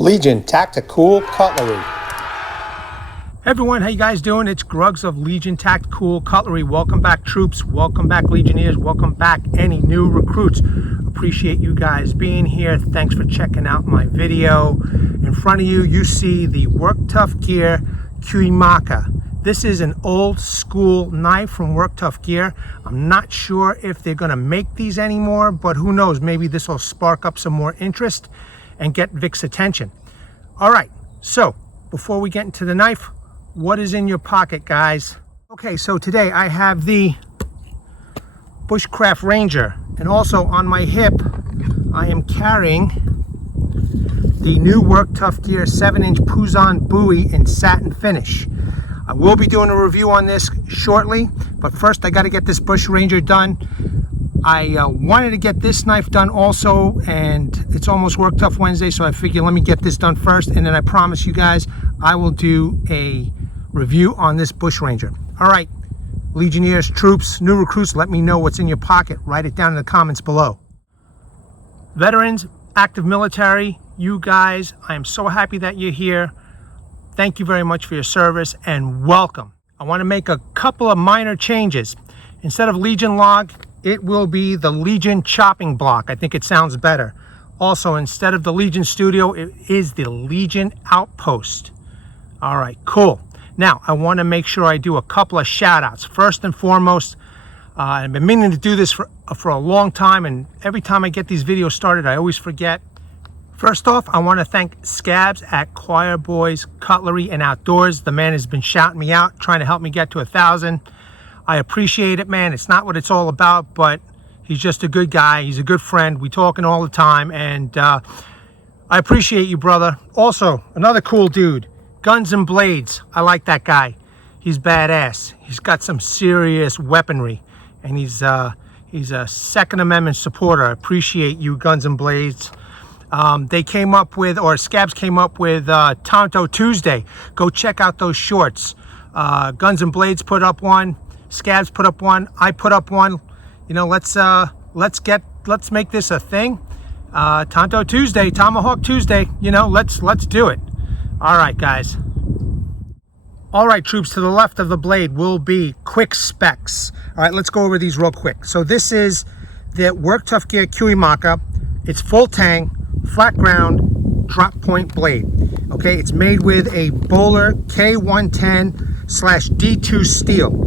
Legion Tactical Cutlery. Hey everyone, how you guys doing? It's Grugs of Legion Tactical Cutlery. Welcome back, troops. Welcome back, Legionnaires. Welcome back, any new recruits. Appreciate you guys being here. Thanks for checking out my video. In front of you, you see the Work Tuff Gear Cuyamaca. This is an old school knife from Work Tuff Gear. I'm not sure if they're going to make these anymore, but who knows? Maybe this will spark up some more interest and get Vic's attention. All right, so before we get into the knife, what is in your pocket, guys? Okay, so today I have the Bushcraft Ranger, and also on my hip I am carrying the new Work Tuff Gear 7-inch Puzon buoy in satin finish. I will be doing a review on this shortly, but first I got to get this Bush Ranger done. I wanted to get this knife done also, and it's almost Work Tuff Wednesday, so I figured let me get this done first, and then I promise you guys I will do a review on this Bush Ranger. All right, Legionnaires, troops, new recruits, let me know what's in your pocket. Write it down in the comments below. Veterans, active military, you guys, I am so happy that you're here. Thank you very much for your service and welcome. I want to make a couple of minor changes. Instead of Legion log, it will be the Legion chopping block. I think it sounds better. Also, instead of the Legion studio, it is the Legion outpost. All right, cool. Now, I want to make sure I do a couple of shout outs. First and foremost, I've been meaning to do this for a long time, and every time I get these videos started, I always forget. First off, I want to thank Scabs at Choir Boys Cutlery and Outdoors. The man has been shouting me out, trying to help me get to 1,000. I appreciate it, man. It's not what it's all about, but he's just a good guy. He's a good friend. We talking all the time, and I appreciate you, brother. Also, another cool dude, Guns and Blades. I like that guy. He's badass. He's got some serious weaponry, and he's a Second Amendment supporter. I appreciate you, Guns and Blades. They came up with, or Scabs came up with Tonto Tuesday. Go check out those shorts. Guns and Blades put up one. Scabs put up one. I put up one. You know, let's make this a thing. Tonto Tuesday, Tomahawk Tuesday. You know, let's do it. All right, guys. All right, troops. To the left of the blade will be quick specs. All right, let's go over these real quick. So this is the Work Tuff Gear Cuyamaca. It's full tang, flat ground, drop point blade. Okay, it's made with a Bohler K110/D2 steel.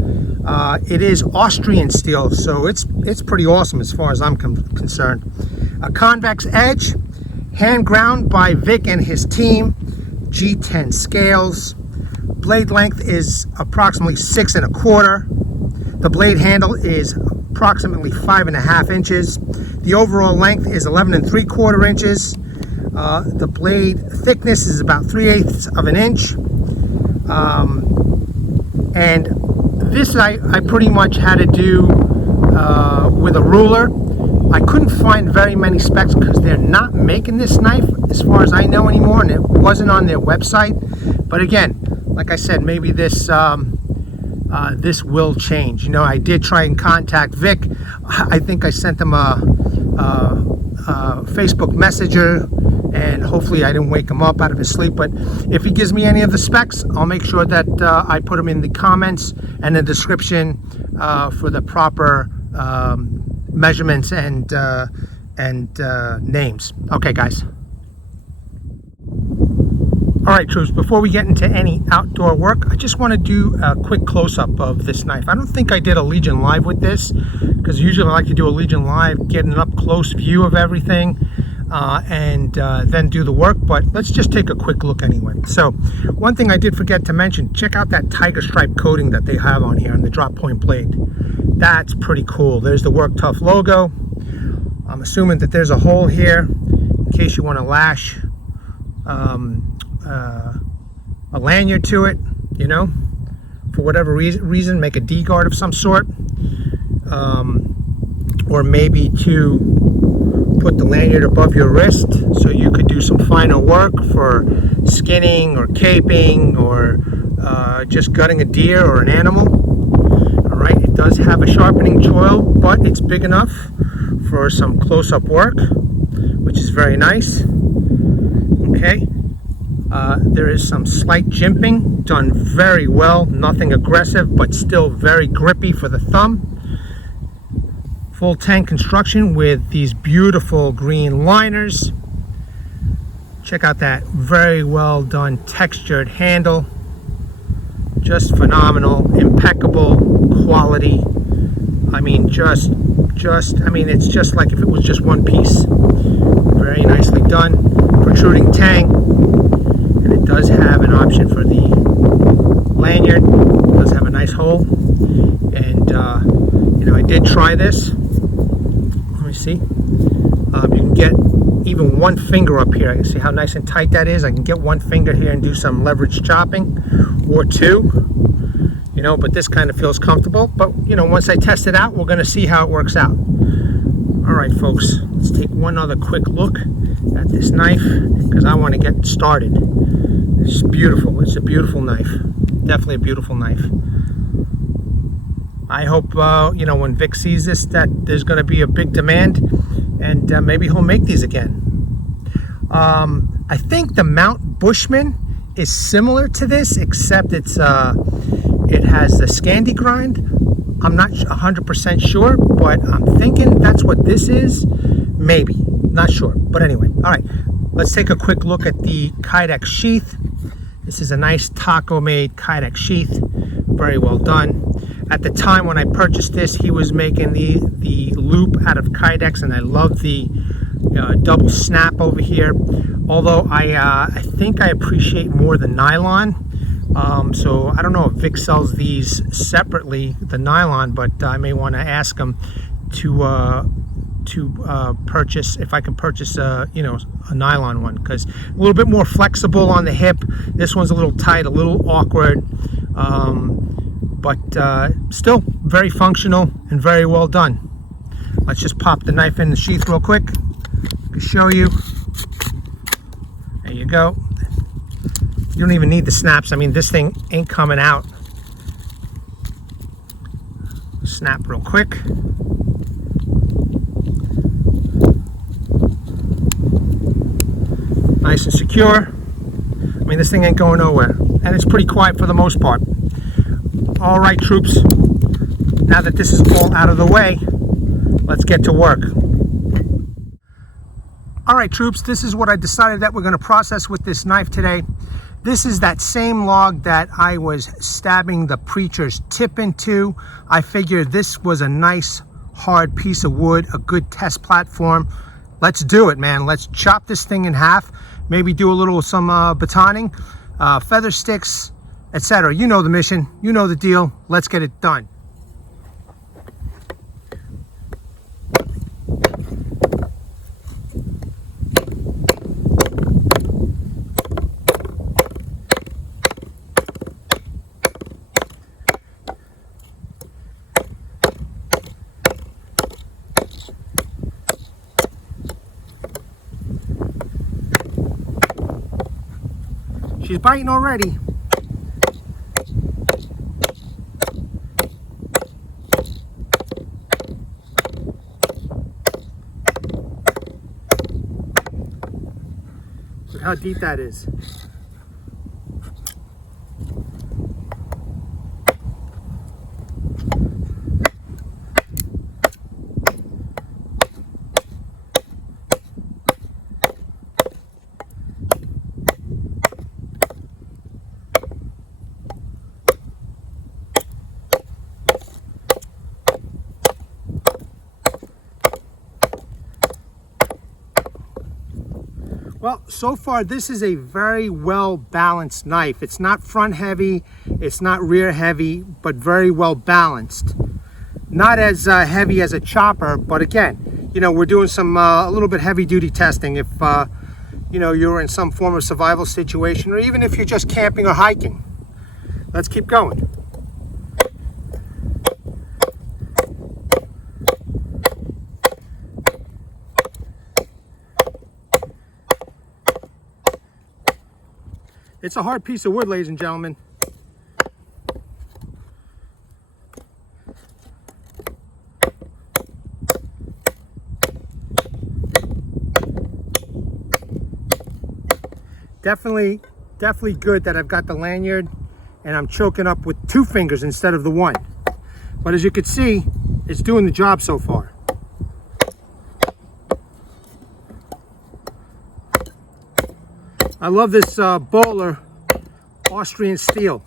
It is Austrian steel, so it's pretty awesome as far as I'm concerned. A convex edge, hand ground by Vic and his team. G10 scales. Blade length is approximately 6 1/4. The blade handle is approximately 5.5 inches. The overall length is 11 3/4 inches. The blade thickness is about 3/8 of an inch. And this I pretty much had to do with a ruler. I couldn't find very many specs because they're not making this knife as far as I know anymore, and it wasn't on their website. But again, like I said, maybe this this will change. You know, I did try and contact Vic. I think I sent him a Facebook Messenger, and hopefully I didn't wake him up out of his sleep. But if he gives me any of the specs, I'll make sure that I put them in the comments and the description for the proper measurements and names. Okay, guys. All right, troops, before we get into any outdoor work, I just want to do a quick close-up of this knife. I don't think I did a Legion Live with this, because usually I like to do a Legion Live, get an up-close view of everything, and then do the work, but let's just take a quick look anyway. So, one thing I did forget to mention, check out that tiger stripe coating that they have on here on the drop point blade. That's pretty cool. There's the Work Tuff logo. I'm assuming that there's a hole here in case you want to lash a lanyard to it, you know, for whatever reason, make a D-guard of some sort, or maybe to put the lanyard above your wrist so you could do some finer work for skinning or caping or just gutting a deer or an animal. All right, it does have a sharpening choil, but it's big enough for some close-up work, which is very nice. Okay, There is some slight jimping, done very well, nothing aggressive, but still very grippy for the thumb. Full tank construction with these beautiful green liners. Check out that very well done textured handle. Just phenomenal, impeccable quality. I mean, it's just like if it was just one piece. Very nicely done. Protruding tang. And it does have an option for the lanyard. It does have a nice hole. And, you know, I did try this. Let me see. You can get even one finger up here. I can see how nice and tight that is. I can get one finger here and do some leverage chopping, or two, you know, but this kind of feels comfortable. But, you know, once I test it out, we're going to see how it works out. All right, folks, let's take one other quick look at this knife, because I want to get started. It's beautiful. It's a beautiful knife. Definitely a beautiful knife. I hope, you know, when Vic sees this, that there's going to be a big demand, and maybe he'll make these again. I think the Mount Bushman is similar to this, except it has the Scandi grind. I'm not 100% sure, but I'm thinking that's what this is. Maybe, not sure. But anyway, all right, let's take a quick look at the Kydex Sheath. This is a nice taco-made Kydex Sheath, very well done. At the time when I purchased this, he was making the loop out of Kydex, and I love the double snap over here. Although I think I appreciate more the nylon. So I don't know if Vic sells these separately, the nylon, but I may want to ask him to purchase, if I can purchase you know, a nylon one, because a little bit more flexible on the hip. This one's a little tight, a little awkward, but still very functional and very well done. Let's just pop the knife in the sheath real quick to show you. There you go. You don't even need the snaps. I mean, this thing ain't coming out. Snap real quick. Nice and secure. I mean, this thing ain't going nowhere. And it's pretty quiet for the most part. All right, troops. Now that this is all out of the way, let's get to work. All right, troops, this is what I decided that we're going to process with this knife today. This is that same log that I was stabbing the preacher's tip into. I figured this was a nice hard piece of wood, a good test platform. Let's do it, man. Let's chop this thing in half. Maybe do a little some batoning, feather sticks, etc. You know the mission. You know the deal. Let's get it done. She's biting already. Look how deep that is. Well, so far this is a very well balanced knife. It's not front heavy, it's not rear heavy, but very well balanced. Not as heavy as a chopper, but again, you know, we're doing some a little bit heavy duty testing if you know, you're in some form of survival situation, or even if you're just camping or hiking. Let's keep going. It's a hard piece of wood, ladies and gentlemen. Definitely Definitely good that I've got the lanyard and I'm choking up with 2 fingers instead of the 1. But as you can see, it's doing the job so far. I love this Bohler Austrian steel.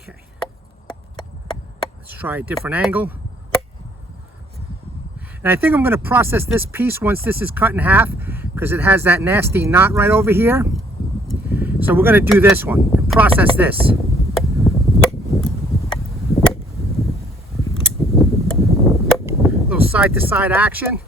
Okay, let's try a different angle. And I think I'm going to process this piece once this is cut in half, because it has that nasty knot right over here. So we're going to do this one and process this. Little side to side action.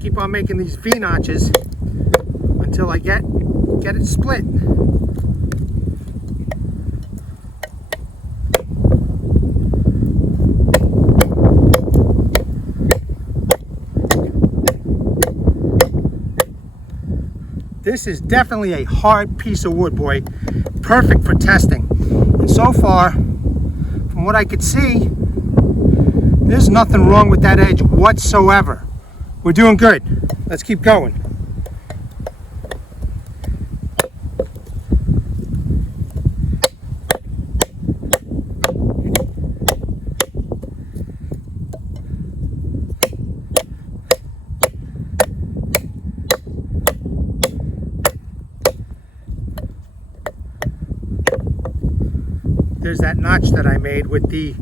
Keep on making these V notches until I get it split. This is definitely a hard piece of wood, boy. Perfect for testing. And so far, from what I could see, there's nothing wrong with that edge whatsoever. We're doing good. Let's keep going. There's that notch that I made with the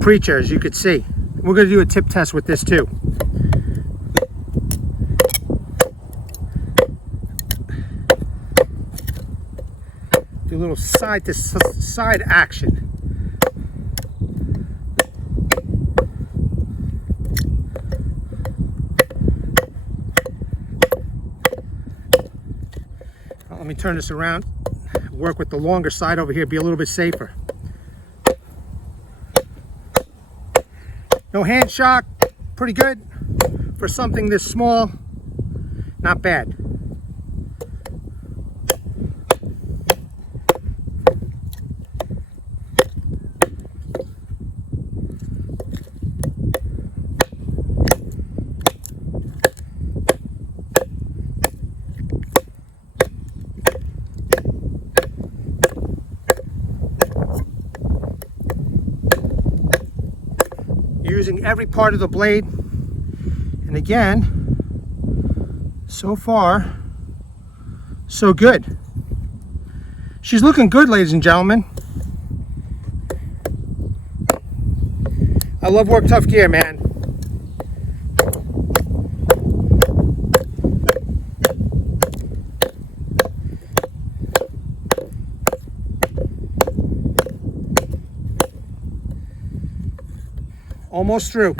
preacher, as you could see. We're going to do a tip test with this too. Do a little side to side action. Let me turn this around. Work with the longer side over here, be a little bit safer. No hand shock, pretty good for something this small. Not bad. Using every part of the blade, and again, so far so good. She's looking good, ladies and gentlemen. I love work Tuff Gear, man. Almost through.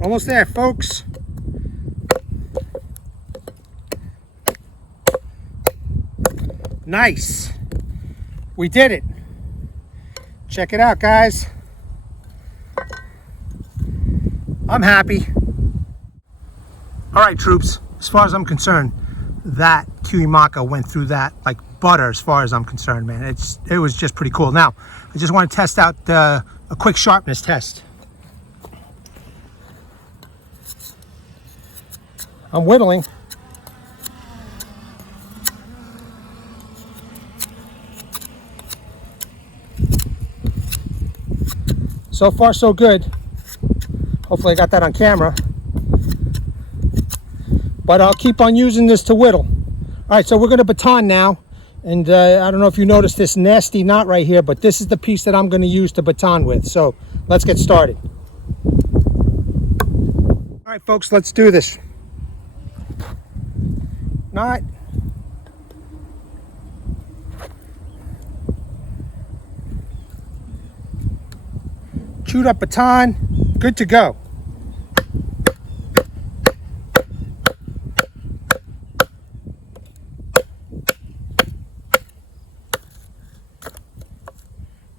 Almost there, folks. Nice. We did it. Check it out, guys. I'm happy. All right, troops. As far as I'm concerned, that Cuyamaca went through that like butter as far as I'm concerned, man. It was just pretty cool. Now, I just want to test out a quick sharpness test. I'm whittling. So far, so good. Hopefully I got that on camera. But I'll keep on using this to whittle. All right, so we're going to baton now And I don't know if you noticed this nasty knot right here, but this is the piece that I'm going to use to baton with. So let's get started. All right, folks, let's do this. Knot. Chewed up baton. Good to go.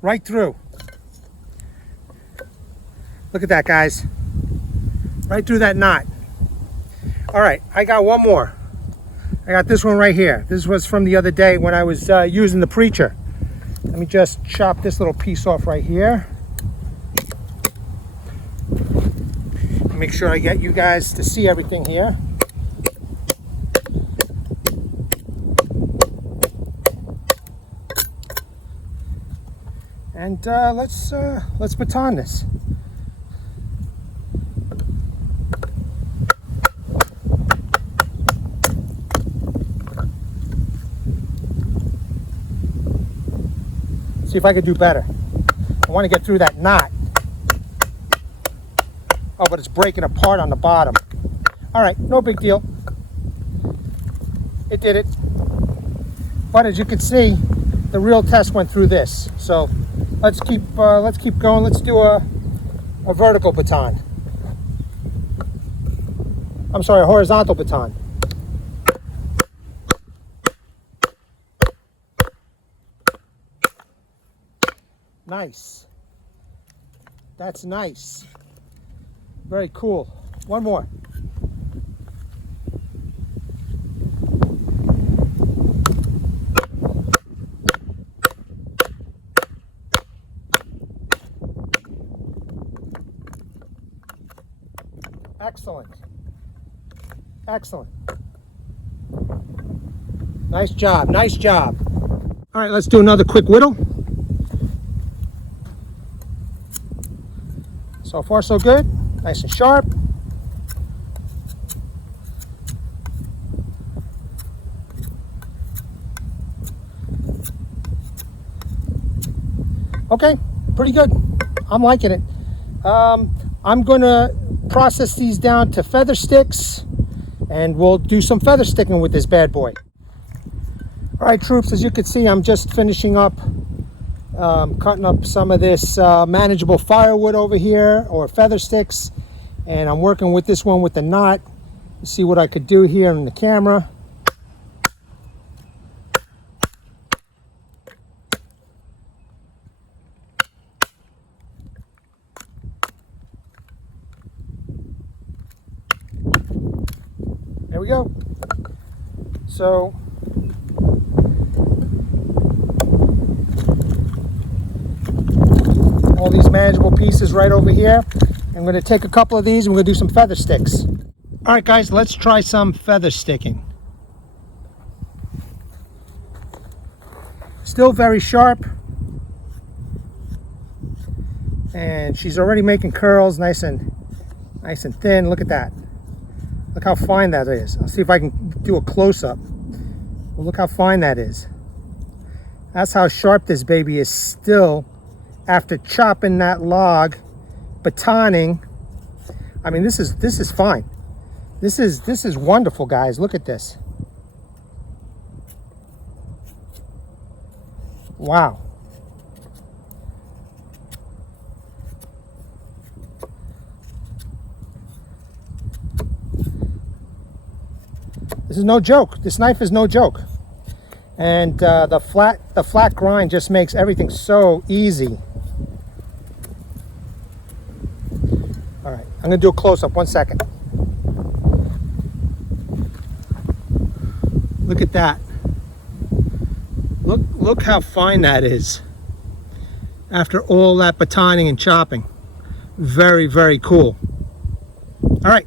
Right through. Look at that, guys. Right through that knot. All right, I got one more. I got this one right here. This was from the other day when I was using the preacher. Let me just chop this little piece off right here. Make sure I get you guys to see everything here. And let's baton this. See if I could do better. I want to get through that knot. Oh, but it's breaking apart on the bottom. All right, no big deal. It did it. But as you can see, the real test went through this. So let's keep going. Let's do a vertical baton. I'm sorry, a horizontal baton. Nice. That's nice. Very cool. One more. Excellent. Excellent. Nice job. Nice job. All right, let's do another quick whittle. So far, so good. Nice and sharp. Okay, pretty good. I'm liking it. I'm going to process these down to feather sticks, and we'll do some feather sticking with this bad boy. All right, troops, as you can see, I'm just finishing up cutting up some of this manageable firewood over here, or feather sticks, and I'm working with this one with the knot. Let's see what I could do here in the camera. There we go. So all these manageable pieces right over here. I'm going to take a couple of these and we're going to do some feather sticks. All right, guys, let's try some feather sticking. Still very sharp. And she's already making curls nice and thin. Look at that. Look how fine that is. I'll see if I can do a close-up. Well, look how fine that is. That's how sharp this baby is still after chopping that log, batoning. I mean, this is fine. This is wonderful, guys. Look at this. Wow. This is no joke. This knife is no joke. And the flat grind just makes everything so easy. All right, I'm gonna do a close-up. 1 second. Look at that. Look how fine that is after all that batoning and chopping. Very, very cool. All right,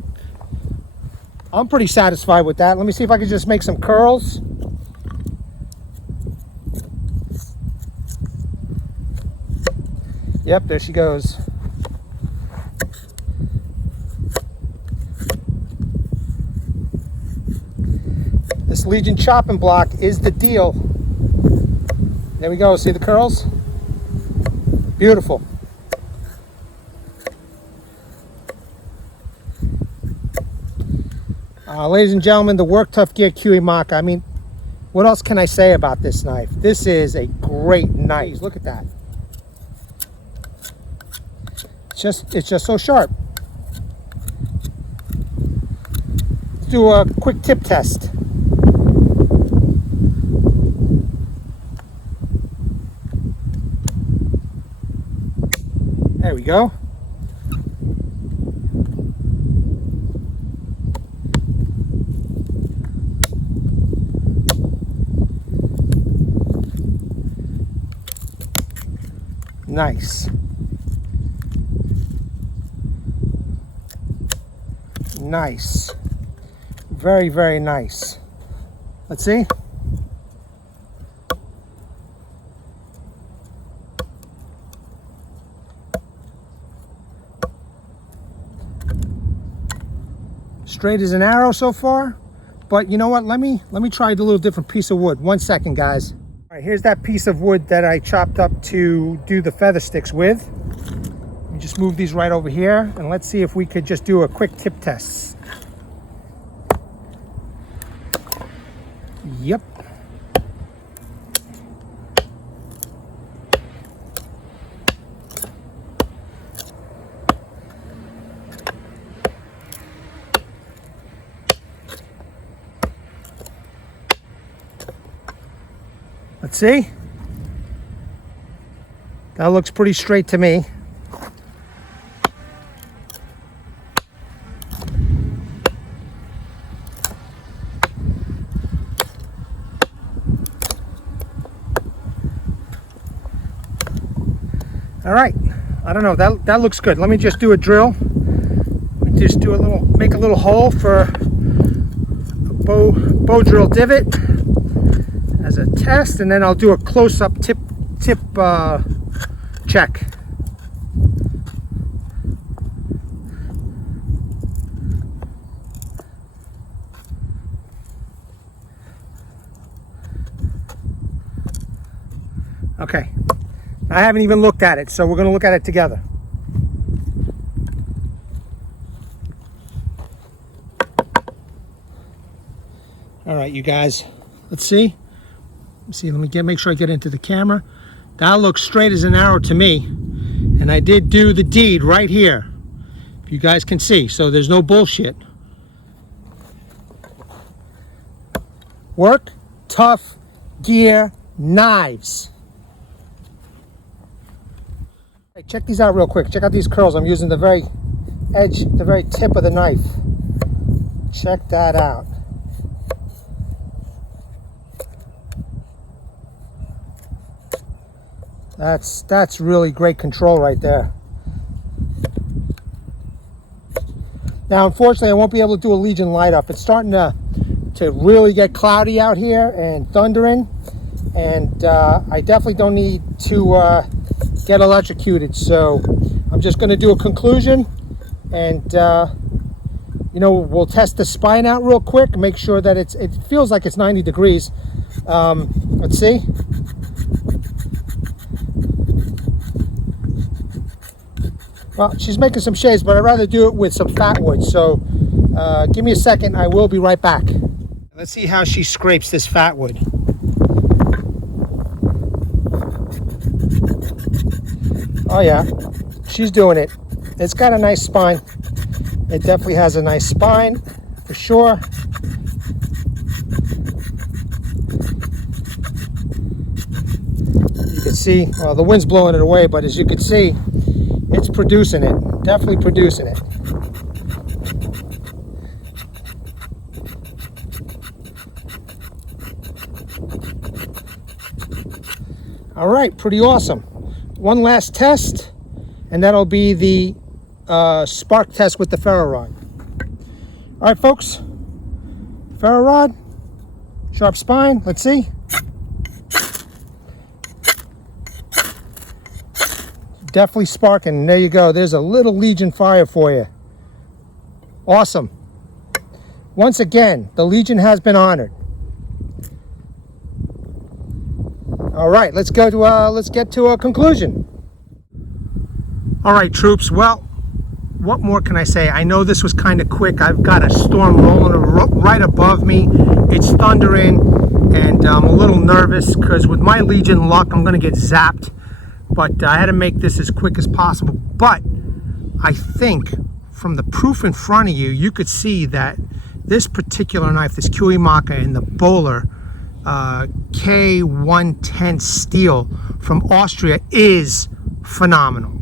I'm pretty satisfied with that. Let me see if I can just make some curls. Yep, there she goes. This Legion chopping block is the deal. There we go. See the curls? Beautiful. Ladies and gentlemen, the Work Tuff Gear Cuyamaca. I mean, what else can I say about this knife? This is a great knife. Look at that. It's just so sharp. Let's do a quick tip test. There we go. Nice. Nice. Very, very nice. Let's see. Straight as an arrow so far, but you know what? Let me try a little different piece of wood. 1 second, guys. All right, here's that piece of wood that I chopped up to do the feather sticks with. Let me just move these right over here, and let's see if we could just do a quick tip test. Yep. Let's see. That looks pretty straight to me. All right. I don't know. That looks good. Let me just do a drill. Let me just do make a little hole for a bow drill divot as a test, and then I'll do a close-up tip check. Okay, I haven't even looked at it, so we're going to look at it together. All right, you guys, let's see. Let me make sure I get into the camera. That looks straight as an arrow to me, and I did do the deed right here, if you guys can see, so there's no bullshit. Work Tuff Gear knives. Hey, check these out real quick. Check out these curls. I'm using the very edge, the very tip of the knife. Check that out. That's really great control right there. Now, unfortunately, I won't be able to do a Legion light up. It's starting to really get cloudy out here and thundering, and I definitely don't need to get electrocuted. So I'm just going to do a conclusion, and you know, we'll test the spine out real quick, make sure that it feels like it's 90 degrees. Let's see. Well, she's making some shades, but I'd rather do it with some fat wood. So give me a second. I will be right back. Let's see how she scrapes this fat wood. Oh yeah, she's doing it. It's got a nice spine. It definitely has a nice spine, for sure. You can see, well, the wind's blowing it away, but as you can see, it's producing it. Definitely producing it. All right, pretty awesome. One last test, and that'll be the spark test with the ferro rod. All right, folks. Ferro rod, sharp spine. Let's see. Definitely sparking. There you go. There's a little Legion fire for you. Awesome. Once again, the Legion has been honored. All right, let's get to a conclusion. All right, troops. Well, what more can I say? I know this was kind of quick. I've got a storm rolling right above me. It's thundering, and I'm a little nervous because with my Legion luck, I'm going to get zapped. But I had to make this as quick as possible. But I think from the proof in front of you, you could see that this particular knife, this Cuyamaca and the Bohler K110 steel from Austria, is phenomenal.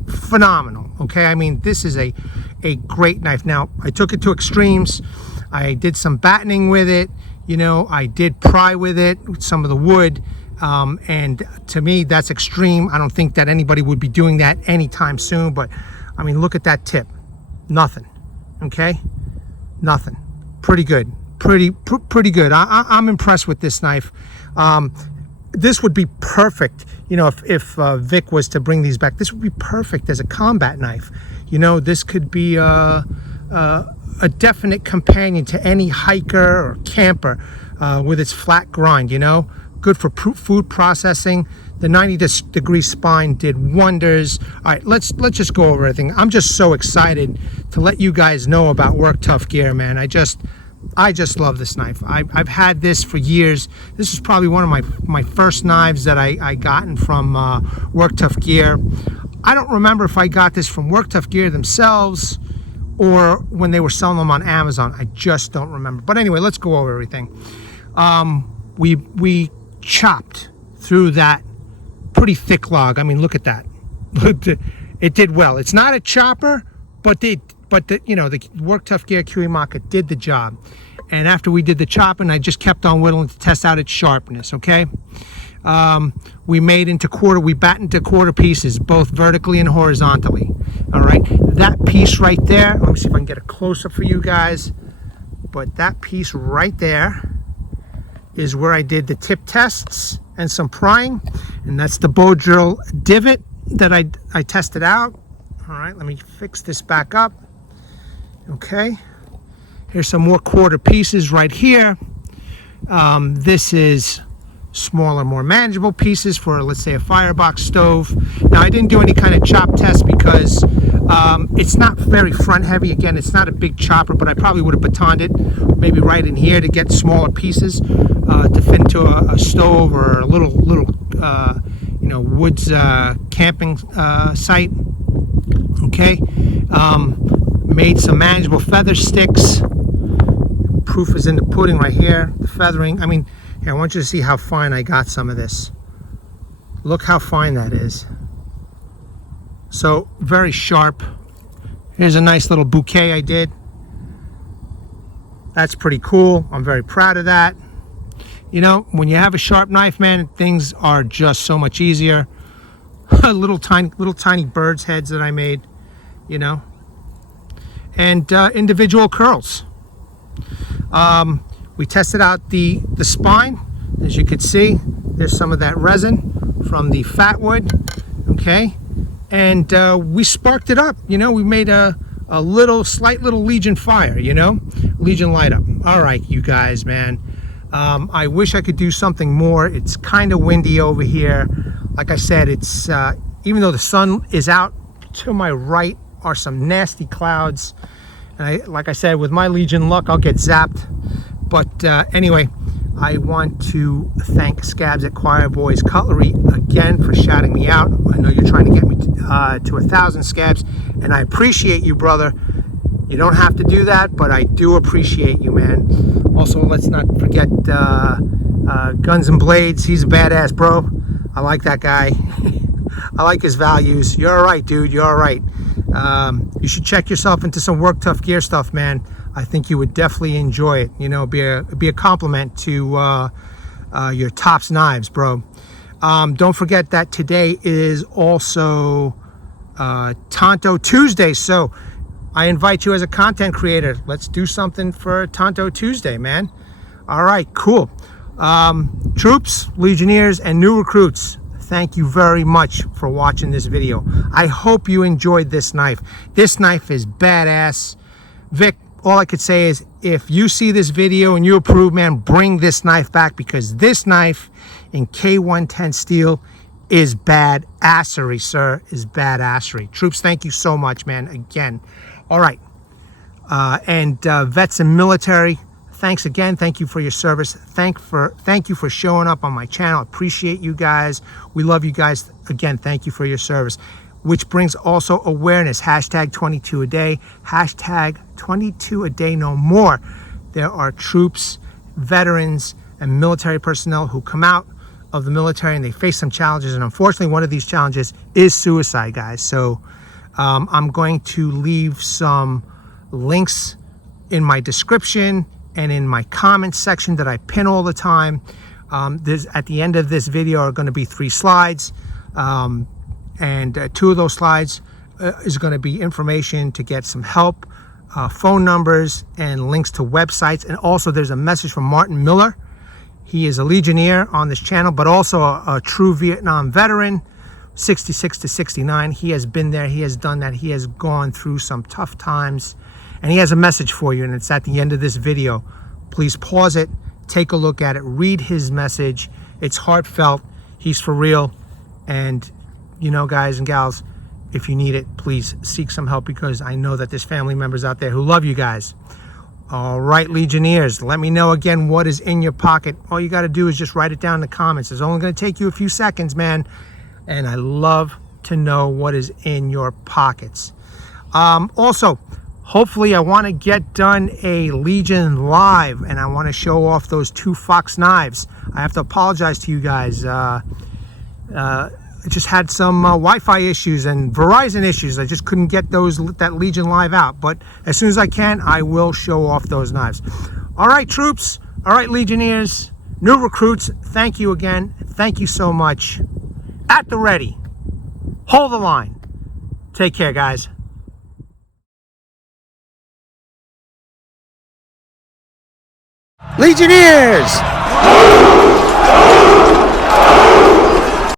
Okay, I mean, this is a great knife. Now, I took it to extremes. I did some battening with it. You know, I did pry with it, with some of the wood. And to me, that's extreme. I don't think that anybody would be doing that anytime soon. But I mean, look at that tip. Nothing. Okay, nothing. Pretty good. Pretty good. I'm impressed with this knife. This would be perfect, you know, if Vic was to bring these back. This would be perfect as a combat knife. You know, this could be a definite companion to any hiker or camper with its flat grind. You know, good for food processing. The 90-degree spine did wonders. All right, let's just go over everything. I'm just so excited to let you guys know about Work Tuff Gear, man. I just love this knife. I've had this for years. This is probably one of my first knives that I gotten from Work Tuff Gear. I don't remember if I got this from Work Tuff Gear themselves or when they were selling them on Amazon. I just don't remember. But anyway, let's go over everything. We chopped through that pretty thick log. I mean, look at that. It did well. It's not a chopper, but you know, the Work Tuff Gear Cuyamaca did the job. And after we did the chopping, I just kept on whittling to test out its sharpness. Okay. We bat into quarter pieces, both vertically and horizontally. All right. That piece right there. Let me see if I can get a close up for you guys. But that piece right there is where I did the tip tests and some prying, and that's the bow drill divot that I tested out. All right, let me fix this back up. Okay, here's some more quarter pieces right here. This is smaller, more manageable pieces for, let's say, a firebox stove. Now, I didn't do any kind of chop test because it's not very front heavy. Again, it's not a big chopper, but I probably would have batoned it maybe right in here to get smaller pieces to fit into a stove or a little you know, woods camping site. Okay, made some manageable feather sticks. Proof is in the pudding right here. The feathering. I mean, here, I want you to see how fine I got some of this. Look how fine that is. So very sharp. Here's a nice little bouquet I did. That's pretty cool. I'm very proud of that. You know, when you have a sharp knife, man, things are just so much easier. little tiny birds' heads that I made, you know, and individual curls. We tested out the spine. As you can see, there's some of that resin from the fat wood. Okay, and we sparked it up. You know, we made a slight little Legion fire. You know, Legion light up. All right, you guys, man. I wish I could do something more. It's kind of windy over here. Like I said, it's even though the sun is out, to my right are some nasty clouds. And like I said, with my Legion luck, I'll get zapped. But anyway, I want to thank Scabs at Choir Boys Cutlery again for shouting me out. I know you're trying to get me to 1,000 Scabs, and I appreciate you, brother. You don't have to do that, but I do appreciate you, man. Also, let's not forget Guns and Blades. He's a badass, bro. I like that guy. I like his values. You're all right, dude. You're all right. You should check yourself into some Work Tuff Gear stuff, man. I think you would definitely enjoy it. You know, be a compliment to your Tops knives, bro. Don't forget that today is also Tonto Tuesday, so I invite you as a content creator. Let's do something for Tonto Tuesday, man. All right, cool. Troops, Legionnaires, and new recruits, thank you very much for watching this video. I hope you enjoyed this knife. This knife is badass. Vic, all I could say is, if you see this video and you approve, man, bring this knife back, because this knife in K110 steel is bad assery, sir, is bad assery. Troops, thank you so much, man, again. All right, and vets and military, thanks again. Thank you for your service. Thank you for showing up on my channel. Appreciate you guys. We love you guys. Again, thank you for your service. Which brings also awareness. Hashtag 22 a day. Hashtag 22 a day no more. There are troops, veterans, and military personnel who come out of the military and they face some challenges. And unfortunately, one of these challenges is suicide, guys. So I'm going to leave some links in my description and in my comments section that I pin all the time. There's, at the end of this video are going to be 3 slides. And 2 of those slides is going to be information to get some help, phone numbers, and links to websites. And also there's a message from Martin Miller. He is a Legionnaire on this channel, but also a true Vietnam veteran, 66 to 69. He has been there. He has done that. He has gone through some tough times. And he has a message for you, and it's at the end of this video. Please pause it, take a look at it, read his message. It's heartfelt. He's for real. And you know, guys and gals, if you need it, please seek some help, because I know that there's family members out there who love you guys. All right, Legionnaires, let me know again what is in your pocket. All you got to do is just write it down in the comments. It's only going to take you a few seconds, man. And I love to know what is in your pockets. Also, hopefully I want to get done a Legion live, and I want to show off those 2 Fox knives. I have to apologize to you guys. I just had some Wi-Fi issues and Verizon issues. I just couldn't get that Legion live out. But as soon as I can, I will show off those knives. All right, troops. All right, Legionnaires. New recruits, thank you again. Thank you so much. At the ready. Hold the line. Take care, guys. Legionnaires!